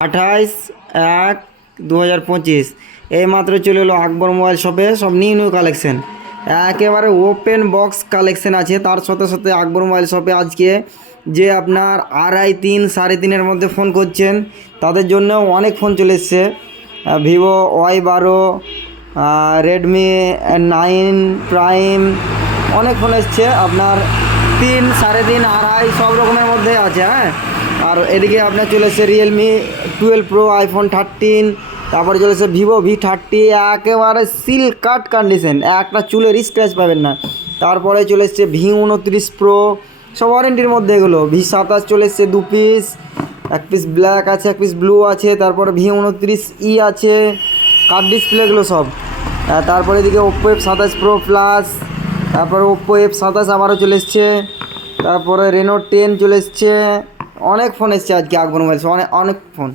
28/1/2025 এইমাত্র চলে এলো আকবর মোবাইল শপে সব নিউ নিউ কালেকশন, একেবারে ওপেন বক্স কালেকশন আছে। তার সাথে সাথে আকবর মোবাইল শপে আজকে যে আপনার 2.5, 3, 3.5-এর মধ্যে ফোন করছেন তাদের জন্য অনেক ফোন চলে এসছে। ভিভো Y12, রেডমি 9 প্রাইম, অনেক ফোন এসছে আপনার 3, 3.5, 2.5 সব রকমের মধ্যে আছে। হ্যাঁ, আর এদিকে আপনার চলে এসছে রিয়েলমি 12 প্রো, আইফোন 13, তারপরে চলে এসছে ভিভো V30, একেবারে সিল কাট কন্ডিশন, একটা চুলের স্ক্র্যাচ পাবেন না। তারপরে চলে এসছে V29 প্রো, সব ওয়ারেন্টির মধ্যে এগুলো। V27 চলে এসছে 2 পিস, 1 পিস ব্ল্যাক আছে, 1 পিস ব্লু আছে। তারপরে V29E আছে, কাট ডিসপ্লেগুলো সব। তারপরে এদিকে ওপ্পো F27 প্রো প্লাস, তারপরে ওপ্পো F27 আবারও চলে এসছে। তারপরে রেনো 10 চলে এসছে। অনেক ফোন এসছে আজকে আকবর মোবাইলস, অনেক ফোন।